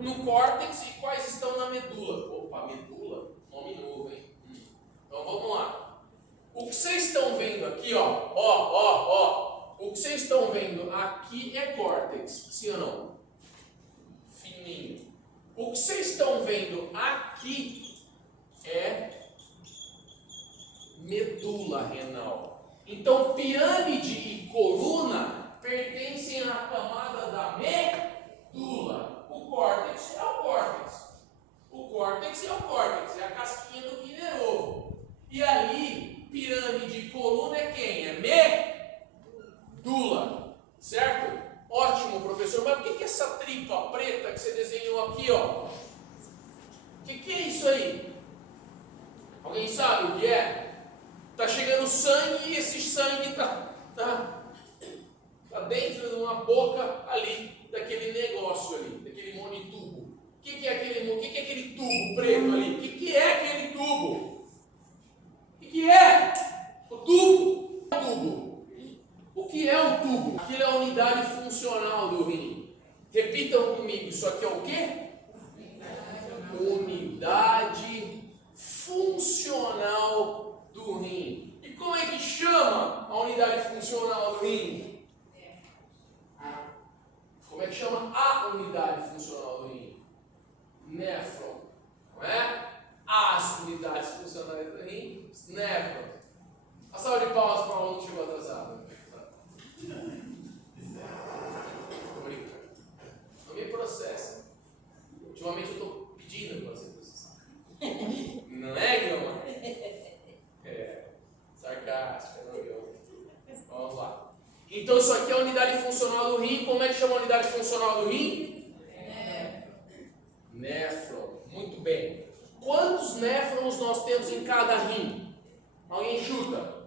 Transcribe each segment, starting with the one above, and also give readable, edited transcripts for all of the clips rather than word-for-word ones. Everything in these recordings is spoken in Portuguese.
no córtex e quais estão na medula. Opa, medula? Nome novo, hein? Então vamos lá. O que vocês estão vendo aqui, ó. O que vocês estão vendo aqui é córtex, sim ou não? Fininho. O que vocês estão vendo aqui é medula renal. Então, pirâmide e coluna pertencem à camada da medula. O córtex é o córtex. O córtex é o córtex, é a casquinha do Kinder Ovo. E ali, pirâmide e coluna é quem? É medula. Certo? Ótimo, professor. Mas o que é essa tripa preta que você desenhou aqui, ó? O que é isso aí? Alguém sabe o que é? Está chegando sangue e esse sangue está dentro de uma boca ali, daquele negócio ali, daquele monitubo. O que é aquele tubo preto ali? O que é aquele tubo? O que é? O tubo. O que é o tubo? Aquilo é a unidade funcional do rim. Repitam comigo, isso aqui é o quê? Unidade funcional do rim. E como é que chama a unidade funcional do rim? Como é que chama a unidade funcional do rim? Néfron. Não é? As unidades funcionais do rim, néfron. A salva de palmas para o aluno que chegou atrasado. Estou brincando. Não me processa. Ultimamente eu estou pedindo para você processar. Não é, Guilherme? É. Sarcástica, não, Guilherme? Vamos lá. Então isso aqui é a unidade funcional do rim. Como é que chama a unidade funcional do rim? Néfron. Muito bem. Quantos néfrons nós temos em cada rim? Alguém chuta?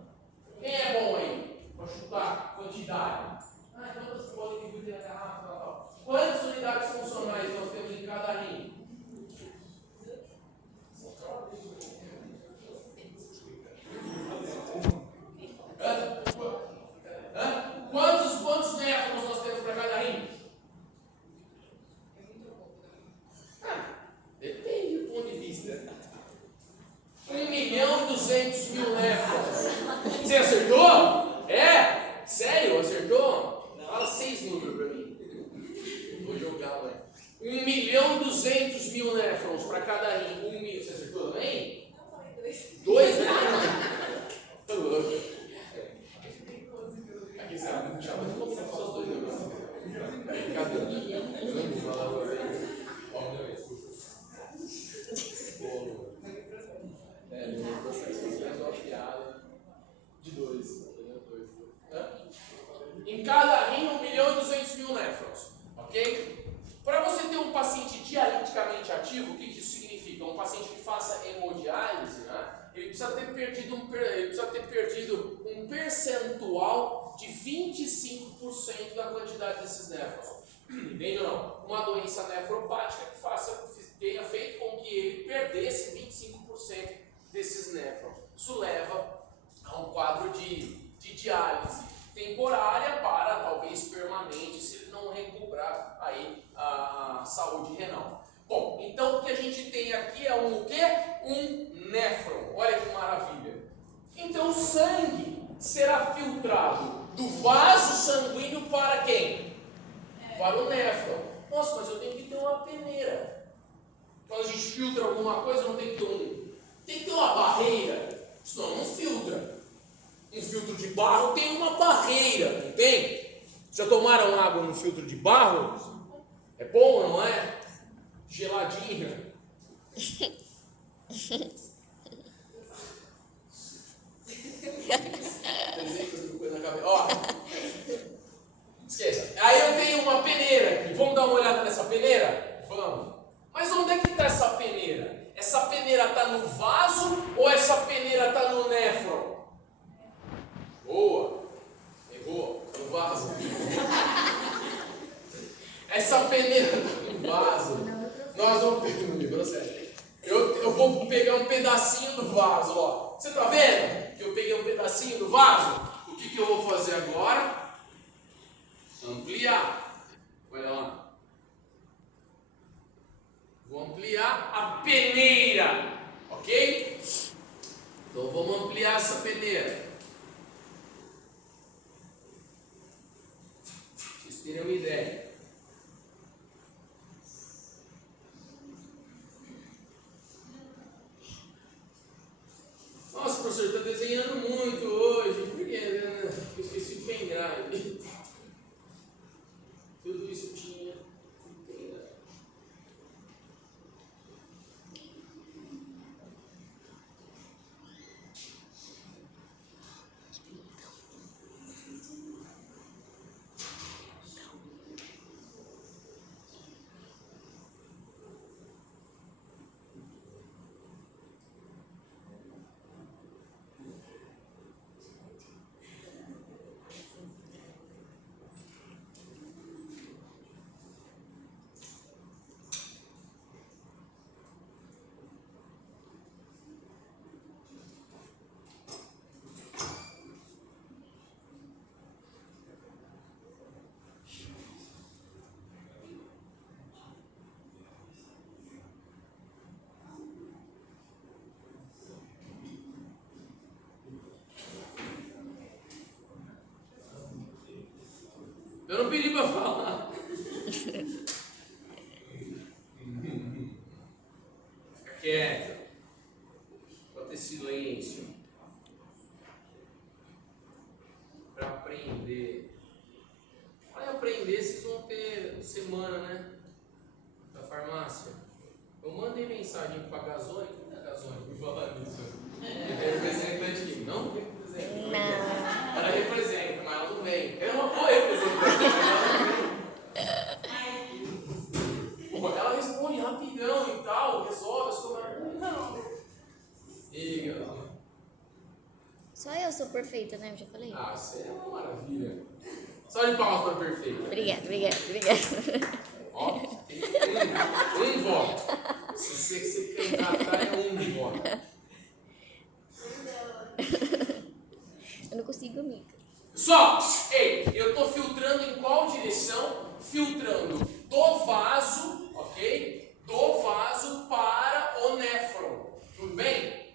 Quem é bom aí? Para chutar quantidade. Então você pode dividir a garrafa. Quantas unidades funcionais nós temos em cada rim? Quantos néfrons nós temos para cada rim? Depende do ponto de vista. 1.200.000 néfrons. Você acertou? É? Sério? Acertou? Fala 6 números para mim. Vou jogar, ué. 1.200.000 néfrons para cada rim. Você acertou também? Não, falei 2. 2, né? Tô louco. Aqui você não chama de como só os 2 números. Cadê? Eu não vou falar agora aí. No processo você faz uma piada de 2. Em cada rim, 1.200.000 néfrons. Ok? Para você ter um paciente dialiticamente ativo, o que isso significa? Um paciente que faça hemodiálise, né? Ele precisa ter perdido um percentual de 25% da quantidade desses néfrons. Entende ou não? Uma doença nefropática que tenha feito com que ele perdesse 25% desses néfrons. Isso leva a um quadro de diálise temporária para talvez permanente, se ele não recuperar aí a saúde renal. Bom, então o que a gente tem aqui é o quê? Um néfron. Olha que maravilha. Então o sangue será filtrado do vaso sanguíneo para quem? Para o néfron. Nossa, mas eu tenho que ter uma peneira. Quando a gente filtra alguma coisa, não tem que ter tem que ter uma barreira. Senão não filtra. Um filtro de barro tem uma barreira, não tem? Já tomaram água no filtro de barro? É bom, não é? Geladinha. Ó, esqueça. Aí eu tenho uma peneira aqui. Vamos dar uma olhada nessa peneira? Vamos. Mas onde é que está essa peneira? Essa peneira está no vaso ou essa peneira está no néfron? Boa. Errou. No vaso. Essa peneira está no vaso. Nós vamos pegar no livro, sério. Eu vou pegar um pedacinho do vaso, ó. Você está vendo que eu peguei um pedacinho do vaso? O que eu vou fazer agora? Ampliar. Olha lá. Vou ampliar a peneira, ok? Então vamos ampliar essa peneira. Pra vocês terem uma ideia. Nossa, professor, está desenhando muito hoje. Por quê? Eu esqueci o pendrive. Tudo isso tinha um pendrive. Eu não pedi para falar. Fica quieto. Pode ter silêncio. Para aprender. Vai aprender, vocês vão ter semana, né? Da farmácia. Eu mandei mensagem para a Gasone. Cadê a Gasone? Me falar nisso. É representante aqui. Não vem representante. Não. Ela representa, mas ela não vem. Ela é uma boa representante. Ela responde rapidão e tal, resolve as coisas. Não. E Gasone? Só eu sou perfeita, né? Eu já falei. Ah, você é uma maravilha. Só de palmas para perfeita. Obrigada. Ó, tem um voto. Se você cantar, é um voto. Eu não consigo, amiga. Só, ei, eu estou filtrando em qual direção? Filtrando do vaso, ok? Do vaso para o néfron. Tudo bem?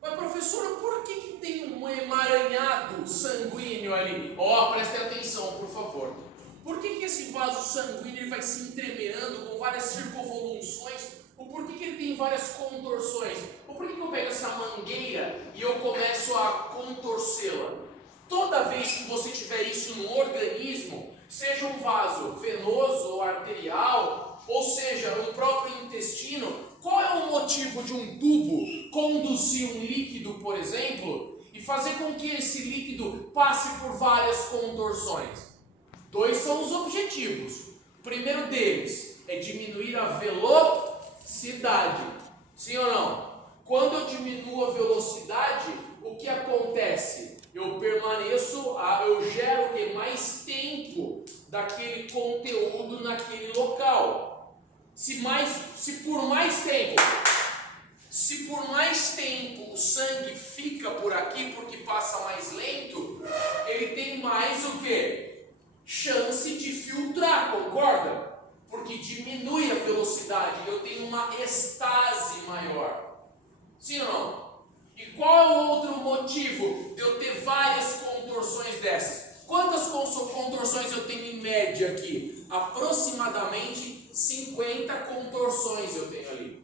Mas, professora, por que tem um emaranhado sanguíneo ali? Ó, prestem atenção, por favor. Por que esse vaso sanguíneo vai se entremeando com várias circunvoluções? Ou por que ele tem várias contorções? Ou por que eu pego essa mangueira e eu começo a contorcê-la? Toda vez que você tiver isso no organismo, seja um vaso venoso ou arterial, ou seja, no próprio intestino, qual é o motivo de um tubo conduzir um líquido, por exemplo, e fazer com que esse líquido passe por várias contorções? Dois são os objetivos. O primeiro deles é diminuir a velocidade. Sim ou não? Quando eu diminuo a velocidade, o que acontece? Eu gero mais tempo daquele conteúdo naquele local. Se por mais tempo o sangue fica por aqui porque passa mais lento, ele tem mais o quê? Chance de filtrar, concorda? Porque diminui a velocidade, eu tenho uma estase maior. Sim ou não? E qual é o outro motivo de eu ter várias contorções dessas? Quantas contorções eu tenho em média aqui? Aproximadamente 50 contorções eu tenho ali.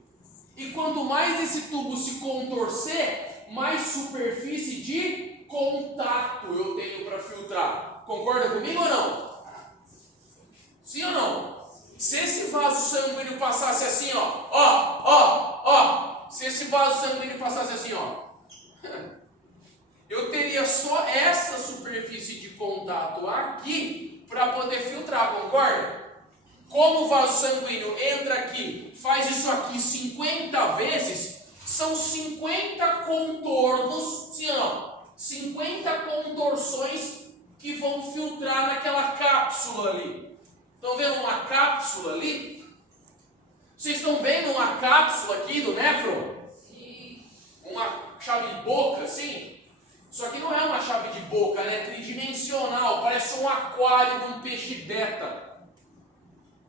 E quanto mais esse tubo se contorcer, mais superfície de contato eu tenho para filtrar. Concorda comigo ou não? Sim ou não? Se esse vaso sanguíneo passasse assim, se esse vaso sanguíneo passasse assim, eu teria só essa superfície de contato aqui para poder filtrar, concorda? Como o vaso sanguíneo entra aqui, faz isso aqui 50 vezes, são 50 contornos, sim ou não? 50 contorções que vão filtrar naquela cápsula ali. Estão vendo uma cápsula ali? Vocês estão vendo uma cápsula aqui do néfron? Sim. Uma chave de boca, assim? Isso aqui não é uma chave de boca, ela é tridimensional, parece um aquário de um peixe beta.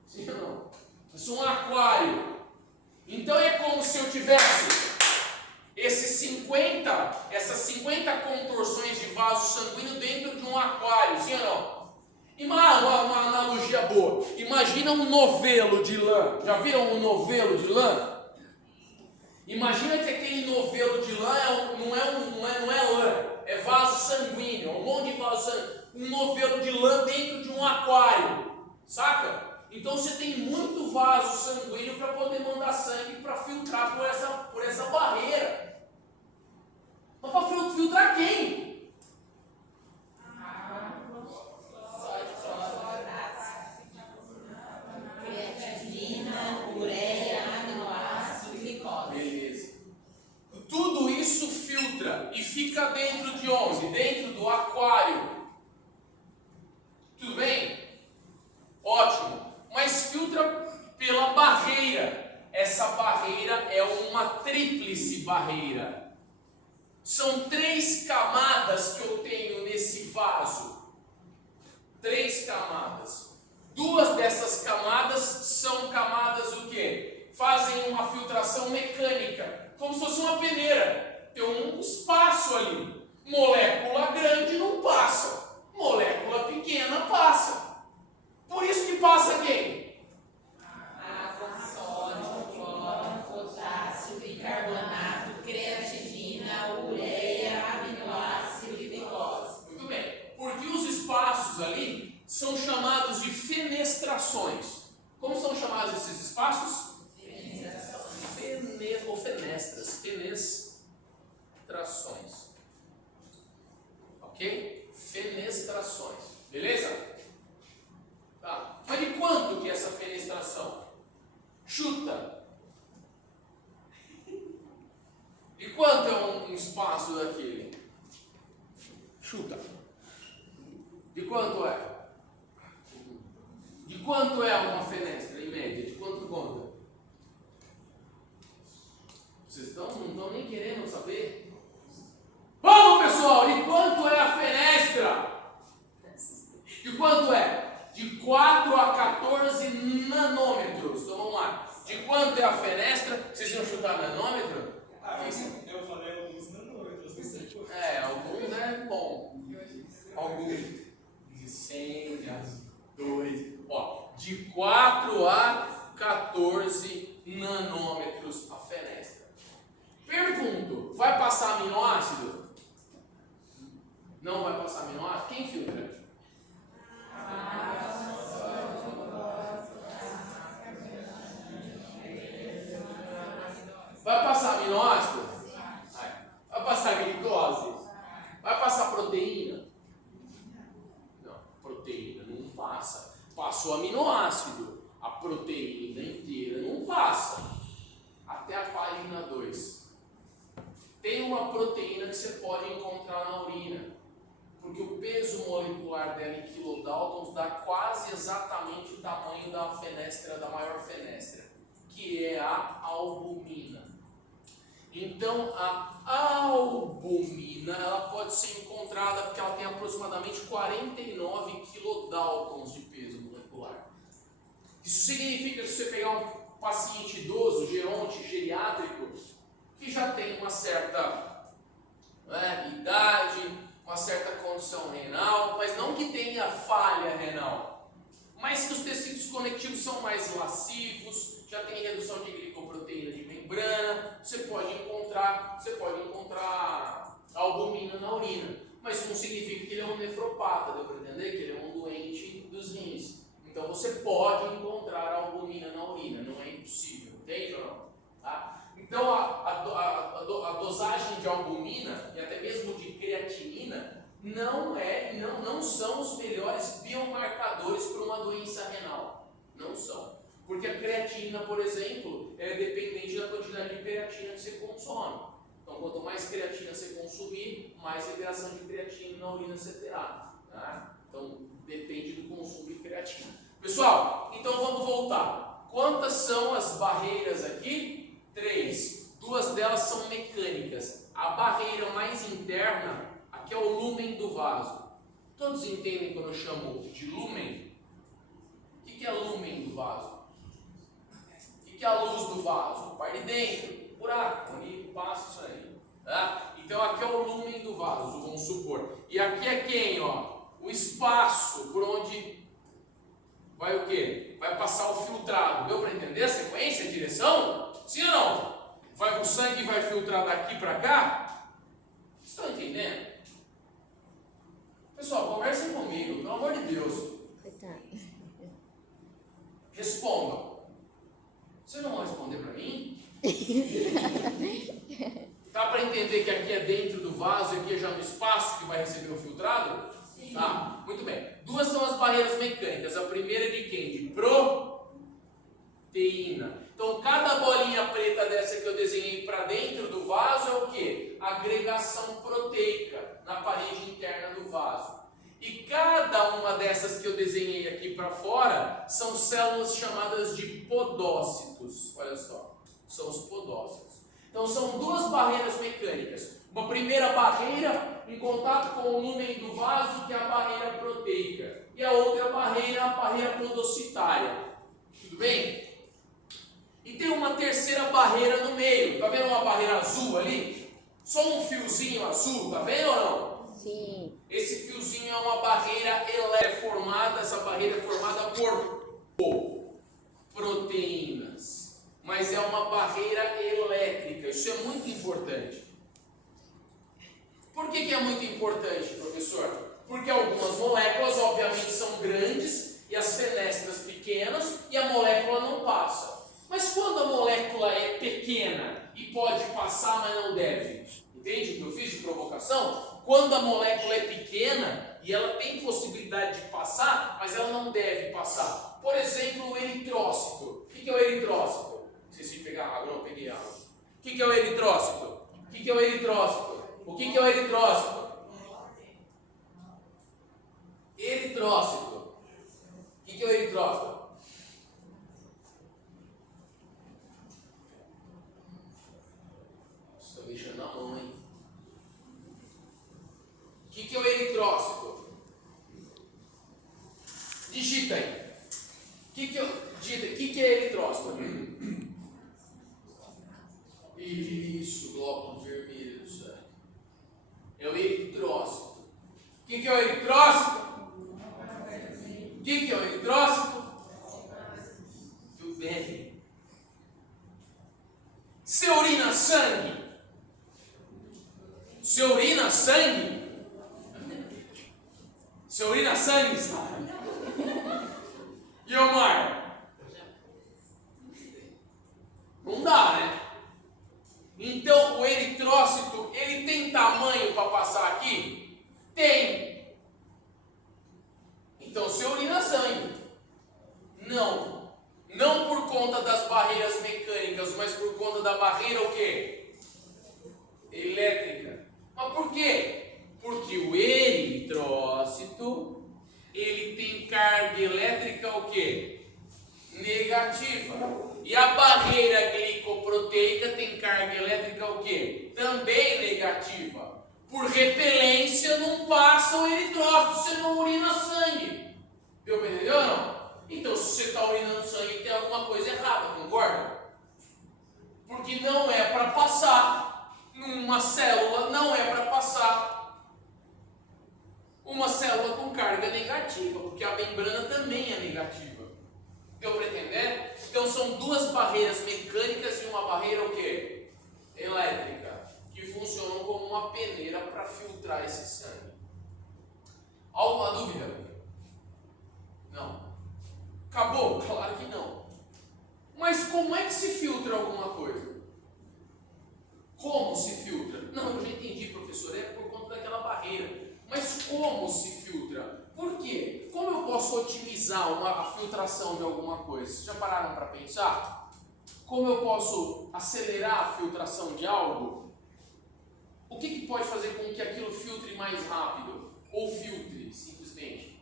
Sim ou não? Parece um aquário. Então é como se eu tivesse essas 50 contorções de vaso sanguíneo dentro de um aquário, sim ou não? Uma analogia boa. Imagina um novelo de lã. Já viram um novelo de lã? Imagina que aquele novelo de lã não é lã, é vaso sanguíneo, um monte de vaso sanguíneo. Um novelo de lã dentro de um aquário, saca? Então você tem muito vaso sanguíneo para poder mandar sangue para filtrar por essa barreira. Mas para filtrar quem? Tudo isso filtra e fica dentro de onde? Dentro do aquário. Tudo bem? Ótimo. Mas filtra pela barreira. Essa barreira é uma tríplice barreira. São 3 camadas que eu tenho nesse vaso. 3 camadas. 2 dessas camadas são camadas o quê? Fazem uma filtração mecânica. Como se fosse uma peneira, tem um espaço ali. Molécula grande não passa, molécula pequena passa. Por isso que passa quem? Água, sódio, cloro, potássio, bicarbonato, creatinina, ureia, aminoácido e glicose. Muito bem, porque os espaços ali são chamados de fenestrações. Como são chamados esses espaços? Fenestrações. Ok? Fenestrações. Beleza? Tá. Mas de quanto que é essa fenestração? Chuta. De quanto é um espaço daquele? Chuta. De quanto é? De quanto é uma fenestra, em média? De quanto conta? Vocês não estão nem querendo saber? Vamos, pessoal! De quanto é a fenestra? De quanto é? De 4 a 14 nanômetros. Então vamos lá. De quanto é a fenestra? Vocês iam chutar nanômetro? Eu falei alguns nanômetros, não sei por quê. Alguns é bom. Alguns de 100, 2. Ó, de 4 a 14 nanômetros a fenestra. Pergunto, vai passar aminoácido? Não vai passar aminoácido? Quem filtra? Vai passar aminoácido? Vai passar glicose? Vai passar proteína? Não, proteína não passa. Passou aminoácido. A proteína inteira não passa. Até a página 2. Tem uma proteína que você pode encontrar na urina, porque o peso molecular dela em kilodaltons dá quase exatamente o tamanho da fenestra, da maior fenestra, que é a albumina. Então a albumina ela pode ser encontrada porque ela tem aproximadamente 49 kilodaltons de peso molecular. Isso significa que se você pegar um paciente idoso, geronte, geriátrico, que já tem uma certa idade, uma certa condição renal, mas não que tenha falha renal, mas que os tecidos conectivos são mais lascivos, já tem redução de glicoproteína de membrana, você pode encontrar albumina na urina, mas isso não significa que ele é um nefropata, deu para entender? Que ele é um doente dos rins. Então você pode encontrar albumina na urina, não é impossível, entende ou não? Tá? Então a dosagem de albumina e até mesmo de creatinina não são os melhores biomarcadores para uma doença renal. Não são. Porque a creatinina, por exemplo, é dependente da quantidade de creatina que você consome. Então quanto mais creatina você consumir, mais liberação de creatina na urina você terá. Tá? Então depende do consumo de creatina. Pessoal, então vamos voltar. Quantas são as barreiras aqui? 3. 2 delas são mecânicas. A barreira mais interna, aqui é o lúmen do vaso. Todos entendem quando eu chamo de lúmen? O que é lúmen do vaso? O que que é a luz do vaso? A parte de dentro, buraco, onde passa isso aí. Tá? Então aqui é o lumen do vaso, vamos supor. E aqui é quem? Ó? O espaço por onde vai o quê? Vai passar o filtrado. Deu para entender a sequência, a direção? Sim ou não? O sangue vai filtrar daqui para cá? Estão entendendo? Pessoal, conversem comigo, pelo amor de Deus. Coitado. Respondam. Vocês não vão responder para mim? Dá para entender que aqui é dentro do vaso e aqui é já no espaço que vai receber o filtrado? Sim. Tá, muito bem. Duas são as barreiras mecânicas. A primeira é de quem? De proteína. Então, cada bolinha preta dessa que eu desenhei para dentro do vaso é o quê? Agregação proteica na parede interna do vaso. E cada uma dessas que eu desenhei aqui para fora são células chamadas de podócitos. Olha só, são os podócitos. Então são duas barreiras mecânicas. Uma primeira barreira em contato com o lumen do vaso, que é a barreira proteica. E a outra barreira, a barreira podocitária. Tudo bem? E tem uma terceira barreira no meio. Tá vendo uma barreira azul ali? Só um fiozinho azul, tá vendo ou não? Sim. Esse fiozinho é uma barreira formada, essa barreira é formada por proteínas, mas é uma barreira elétrica. Isso é muito importante. Por que é muito importante, professor? Porque algumas moléculas, obviamente, são grandes e as fenestras pequenas e a molécula não passa. Mas quando a molécula é pequena e pode passar, mas não deve, entende o que eu fiz de provocação? Quando a molécula é pequena e ela tem possibilidade de passar, mas ela não deve passar. Por exemplo, o eritrócito. O que é o eritrócito? Esqueci de pegar água, não peguei água. O que é o eritrócito? O que é o eritrócito? O que é o eritrócito? Eritrócito. O que é o eritrócito? Estou deixando a mão, hein? O que é o eritrócito? Digita aí. O que é eritrócito? Isso, glóbulo vermelho, certo? É o eritrócito. O que é o eritrócito? O que é o eritrócito? Tudo bem. Você urina sangue? Você urina sangue? Você urina sangue, sabe? E o Mar? Não dá, né? Então o eritrócito, ele tem tamanho para passar aqui? Tem. Então você urina sangue. Não. Não por conta das barreiras mecânicas, mas por conta da barreira o quê? Elétrica. Mas por quê? Porque o eritrócito, ele tem carga elétrica o quê? Negativa. E a barreira glicoproteica tem carga elétrica o quê? Também negativa. Por repelência não passa o eritrócito, você não urina sangue. Deu para entender ou não? Então se você está urinando sangue tem alguma coisa errada, concorda? Porque não é para passar. Numa célula não é para passar uma célula com carga negativa, porque a membrana também é negativa. Deu para entender? Então são duas barreiras mecânicas e uma barreira o quê? Elétrica, que funcionam como uma peneira para filtrar esse sangue. Alguma dúvida? Não. Acabou? Claro que não. Mas como é que se filtra alguma coisa? Como se filtra? Não, eu já entendi, professor, é por conta daquela barreira. Mas como se filtra? Por quê? Como eu posso otimizar a filtração de alguma coisa? Vocês já pararam para pensar? Como eu posso acelerar a filtração de algo? O que pode fazer com que aquilo filtre mais rápido? Ou filtre, simplesmente?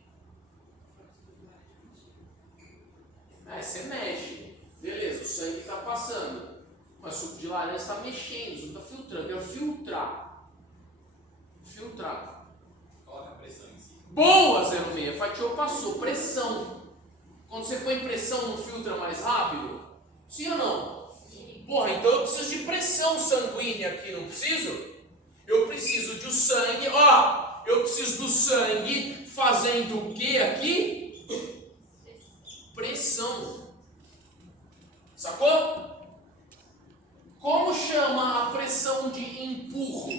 Você mexe. Beleza, o sangue está passando. Mas o suco de laranja está mexendo, o suco está filtrando. Eu filtrar. Filtrar. Coloca a pressão em cima. Boa, 06. Fatiou, passou. Pressão. Quando você põe pressão, não filtra mais rápido? Sim ou não? Porra, então eu preciso de pressão sanguínea aqui, não preciso? Eu preciso de o sangue, ó, eu preciso do sangue fazendo o que aqui? Pressão. Sacou? Como chama a pressão de empurro?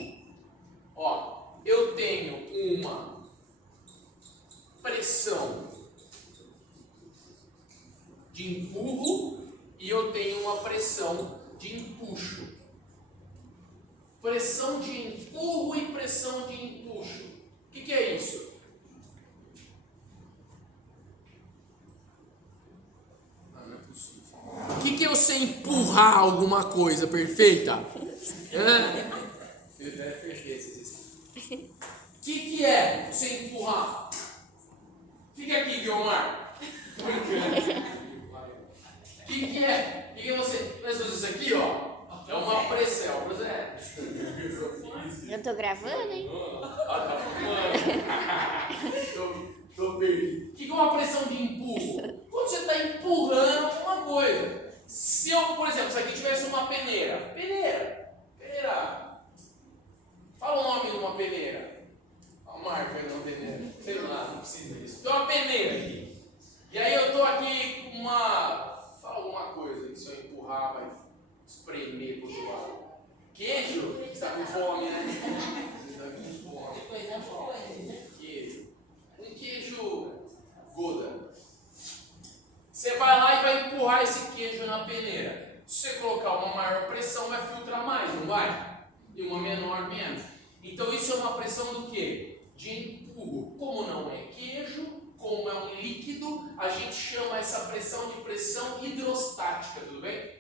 Ó, eu tenho uma pressão de empurro e eu tenho uma pressão de empuxo. Pressão de empurro e pressão de empuxo. O que é isso? Não é possível. O que é você empurrar alguma coisa perfeita? O que é você empurrar? Fica aqui, Guilmar. O que é? O que é você? Nós fazemos isso aqui, ó. É uma pressão. Eu tô gravando, hein? Tô perdido. O que é uma pressão de empurro? Quando você está empurrando alguma coisa. Se eu, por exemplo, se aqui tivesse uma peneira. Peneira. Fala o nome de uma peneira. A marca de uma peneira. Sei lá, não precisa disso. Tem uma peneira aqui. E aí eu tô aqui com uma... Fala alguma coisa que se eu empurrar vai espremer pro outro lado. Queijo? Você está com fome, né? Você está com fome. Queijo. Um queijo Gouda. Você vai lá e vai empurrar esse queijo na peneira. Se você colocar uma maior pressão, vai filtrar mais, não vai? E uma menor, menos. Então isso é uma pressão do quê? De empurro. Como não é queijo, como é um líquido, a gente chama essa pressão de pressão hidrostática, tudo bem?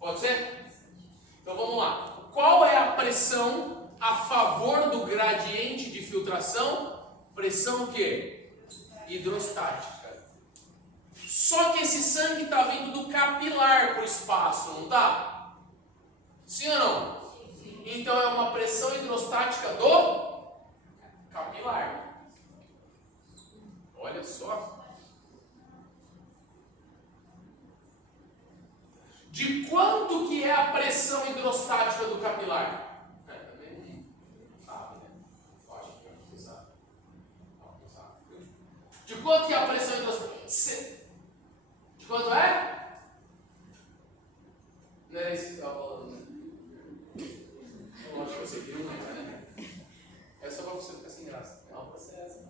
Pode ser? Então vamos lá. Qual é a pressão a favor do gradiente de filtração? Pressão o quê? Hidrostática. Só que esse sangue está vindo do capilar para o espaço, não está? Sim ou não? Então é uma pressão hidrostática do capilar. Olha só. De quanto que é a pressão hidrostática do capilar? Também não sabe, né? Acho que não sabe. Não sabe. De quanto que é a pressão hidrostática? De quanto é? Não era isso que você estava falando, né? Eu acho que você viu, né? É só para você ficar sem graça. É um processo.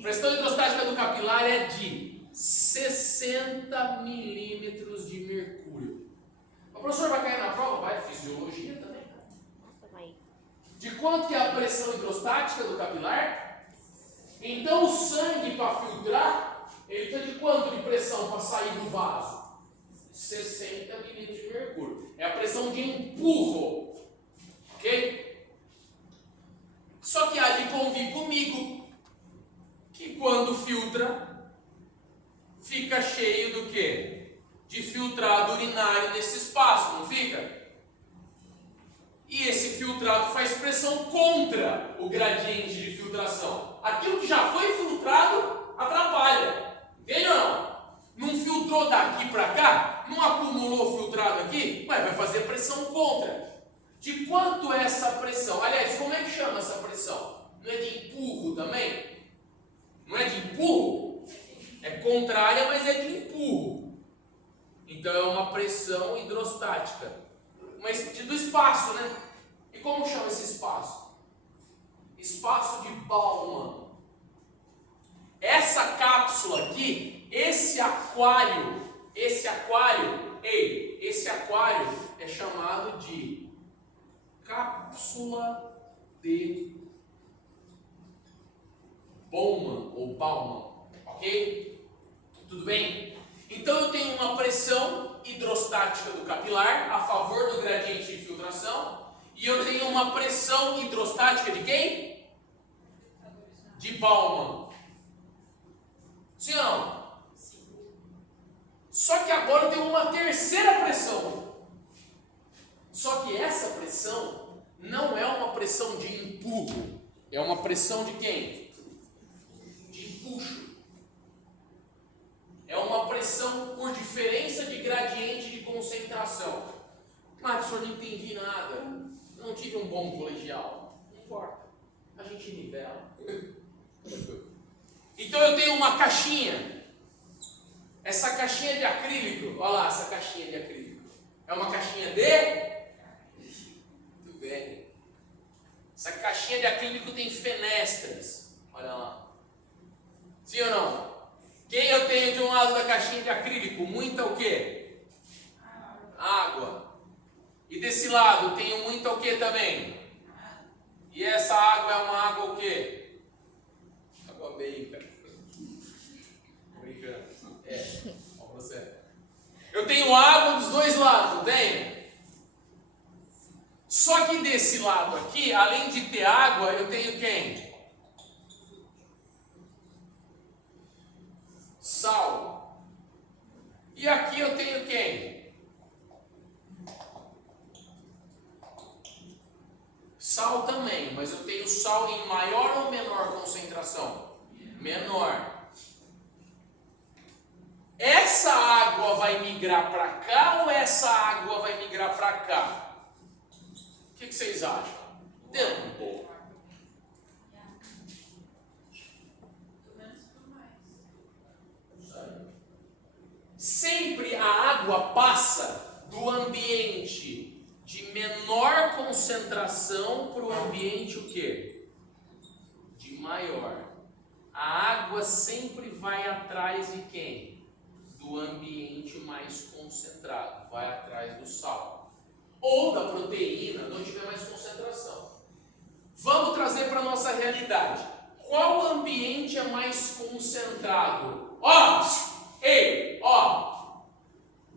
Pressão hidrostática do capilar é de 60 milímetros de mercúrio. O professor vai cair na prova? Vai, fisiologia também. Nossa, vai. De quanto que é a pressão hidrostática do capilar? Então o sangue para filtrar, ele está de quanto de pressão para sair do vaso? 60 milímetros de mercúrio. É a pressão de empurro. Ok? Só que há de convir comigo que quando filtra, fica cheio do quê? De filtrado urinário nesse espaço, não fica? E esse filtrado faz pressão contra o gradiente de filtração. Aquilo que já foi filtrado atrapalha. Entende ou não? Não filtrou daqui para cá, não acumulou filtrado aqui, mas vai fazer pressão contra. De quanto é essa pressão? Aliás, como é que chama essa pressão? Não é de empurro também? Não é de empurro? É contrária, mas é de empurro. Então é uma pressão hidrostática. Mas do espaço, né? E como chama esse espaço? Espaço de Baumann. Essa cápsula aqui, esse aquário é chamado de cápsula de Baumann ou Baumann, ok? Tudo bem? Então eu tenho uma pressão hidrostática do capilar a favor do gradiente de filtração e eu tenho uma pressão hidrostática de quem? De Baumann. Sim ou não? Só que agora eu tenho uma terceira pressão. Só que essa pressão não é uma pressão de empurro. É uma pressão de quem? De empuxo. É uma pressão por diferença de gradiente de concentração. Mas, professor, não entendi nada. Não tive um bom colegial. Não importa. A gente nivela. Então eu tenho uma caixinha. Essa caixinha de acrílico, olha lá, essa caixinha de acrílico. É uma caixinha de... Muito bem. Essa caixinha de acrílico tem fenestras. Olha lá. Sim ou não? Quem eu tenho de um lado da caixinha de acrílico? Muita o quê? Água. E desse lado tenho muita o quê também? E essa água é uma água o quê? Água bacon. Brincando. Olha você. Eu tenho água dos dois lados, não tenho? Só que desse lado aqui, além de ter água, eu tenho quem? Sal. E aqui eu tenho quem? Sal também, mas eu tenho sal em maior ou menor concentração? Menor. Essa água vai migrar para cá ou essa água vai migrar para cá? O que vocês acham? Tempo. Sempre a água passa do ambiente de menor concentração para o ambiente o quê? De maior. A água sempre vai atrás de quem? Do ambiente mais concentrado. Vai atrás do sal. Ou da proteína, onde tiver mais concentração. Vamos trazer para a nossa realidade. Qual ambiente é mais concentrado?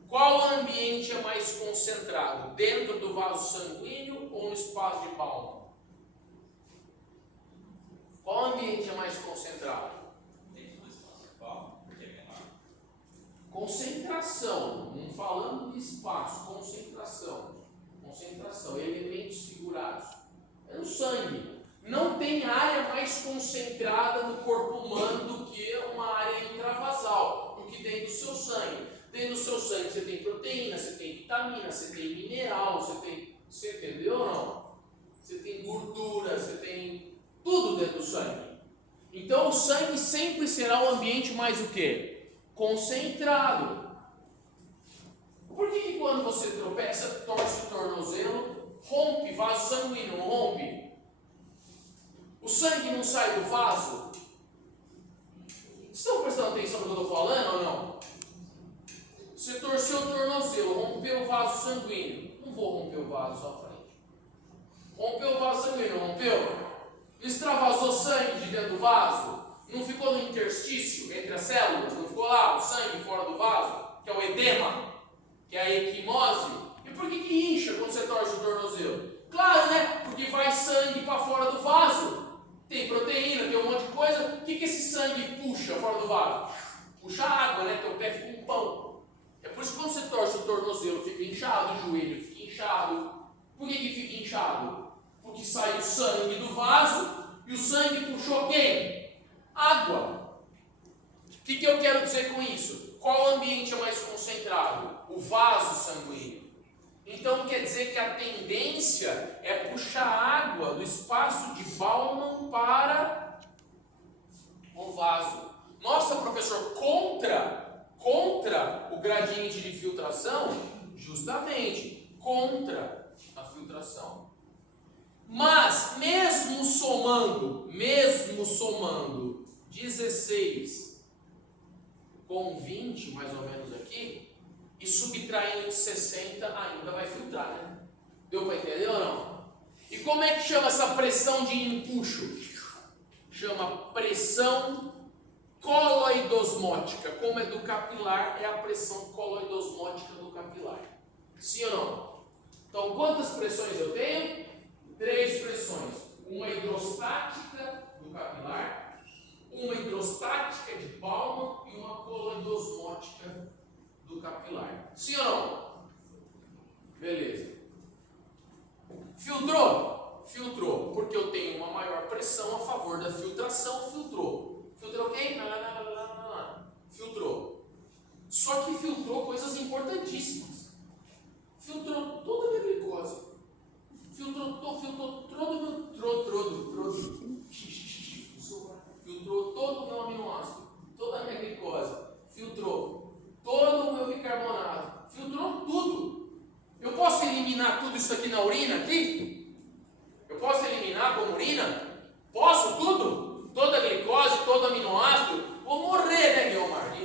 Qual ambiente é mais concentrado? Dentro do vaso sanguíneo ou no espaço de Bowman? Qual ambiente é mais concentrado? Dentro do espaço de Bowman, porque é menor. Concentração, não falando de espaço, concentração, elementos figurados. É no sangue. Não tem área mais concentrada no corpo humano do que uma área intravasal, do que dentro do seu sangue. Dentro do seu sangue você tem proteína, você tem vitamina, você tem mineral, você entendeu ou não? Você tem gordura, você tem tudo dentro do sangue. Então o sangue sempre será o ambiente mais o quê? Concentrado. Por que quando você tropeça, torce o tornozelo, rompe vaso sanguíneo, não rompe? O sangue não sai do vaso? Estão prestando atenção no que eu estou falando ou não? Você torceu o tornozelo, rompeu o vaso sanguíneo. Não vou romper o vaso à frente. Rompeu o vaso sanguíneo, rompeu? Não extravasou sangue de dentro do vaso? Não ficou no interstício entre as células? Não ficou lá o sangue fora do vaso? Que é o edema? Que é a equimose? E por que incha quando você torce o tornozelo? Claro, né? Porque vai sangue para fora do vaso. Tem proteína, tem um monte de coisa. O que esse sangue puxa fora do vaso? Puxa água, né? Teu pé fica um pão. É por isso que quando você torce o tornozelo fica inchado, o joelho fica inchado. Por que fica inchado? Porque saiu sangue do vaso e o sangue puxou quem? Água. O que eu quero dizer com isso? Qual ambiente é mais concentrado? O vaso sanguíneo. Então quer dizer que a tendência é puxar água do espaço de Bowman para o vaso. Nossa, professor, contra o gradiente de filtração? Justamente, contra a filtração. Mas, mesmo somando 16 com 20, mais ou menos aqui, e subtraindo de 60, ainda vai filtrar, né? Deu para entender ou não? E como é que chama essa pressão de empuxo? Chama pressão coloidosmótica. Como é do capilar, é a pressão coloidosmótica do capilar. Sim ou não? Então, quantas pressões eu tenho? 3 pressões. Uma hidrostática do capilar, uma hidrostática de Bowman e uma coloidosmótica do capilar. Sim ou não? Beleza. Filtrou? Filtrou. Porque eu tenho uma maior pressão a favor da filtração, filtrou. Filtrou quem? Filtrou. Só que filtrou coisas importantíssimas. eliminar tudo isso aqui na urina aqui? Eu posso eliminar como urina? Posso tudo? Toda a glicose, todo aminoácido? Vou morrer, né, Guilmar?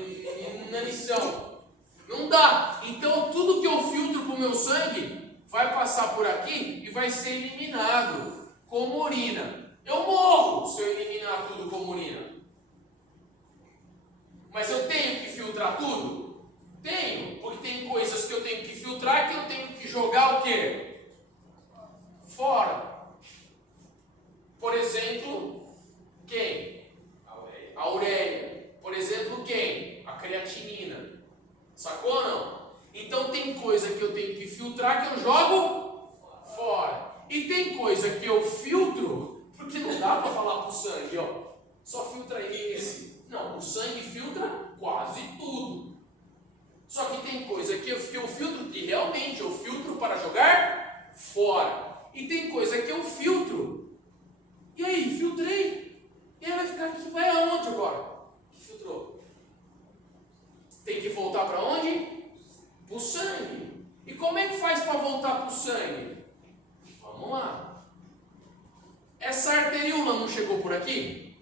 Na missão. Não dá. Então tudo que eu filtro para o meu sangue vai passar por aqui e vai ser eliminado como urina. Eu morro se eu eliminar tudo como urina. Mas eu tenho que filtrar tudo? Tenho, porque tem coisas que eu tenho que filtrar que eu tenho que jogar o quê? Fora. Por exemplo, quem? A ureia. Por exemplo, quem? A creatinina. Sacou ou não? Então tem coisa que eu tenho que filtrar que eu jogo fora. E tem coisa que eu filtro, porque não dá para falar pro sangue, ó. Só filtra esse. Não, o sangue filtra quase tudo. Só que tem coisa que eu filtro que realmente eu filtro para jogar fora. E tem coisa que eu filtro. E aí, filtrei. E aí vai ficar aqui, vai aonde agora? Filtrou. Tem que voltar para onde? Para o sangue. E como é que faz para voltar para o sangue? Vamos lá. Essa arteríola não chegou por aqui?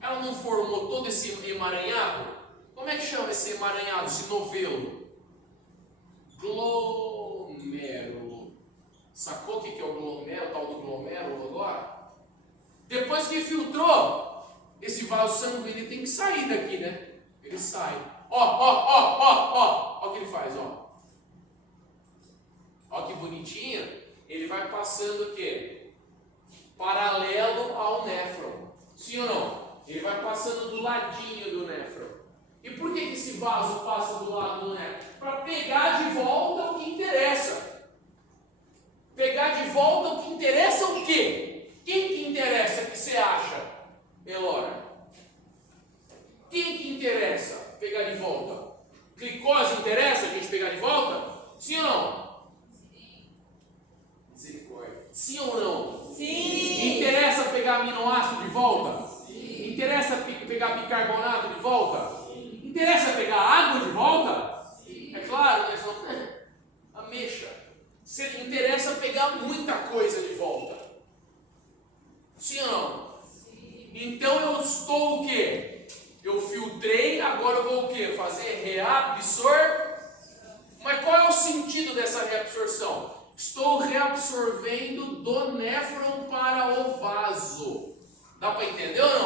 Ela não formou todo esse emaranhado? Como é que chama esse emaranhado, esse novelo? Glomérulo. Sacou o que é o glomérulo, o tal do glomérulo agora? Depois que filtrou, esse vaso sanguíneo tem que sair daqui, né? Ele sai. Ó o que ele faz, ó. Ó que bonitinho. Ele vai passando o quê? Paralelo ao néfron. Sim ou não? Ele vai passando do ladinho do néfron. E por que esse vaso passa do lado do néfron? Para pegar de volta o que interessa. Pegar de volta o que interessa o quê? Quem que interessa que você acha, Elora? Quem que interessa pegar de volta? Glicose interessa a gente pegar de volta? Sim ou não? Misericórdia. Sim ou não? Sim. Interessa pegar aminoácido de volta? Sim. Interessa pegar bicarbonato de volta? Sim. Interessa pegar água de volta? Sim. É claro, né? Ameixa. Interessa pegar muita coisa de volta. Sim ou não? Sim. Então eu estou o quê? Eu filtrei, agora eu vou o quê? Fazer reabsorção. Mas qual é o sentido dessa reabsorção? Estou reabsorvendo do néfron para o vaso. Dá para entender ou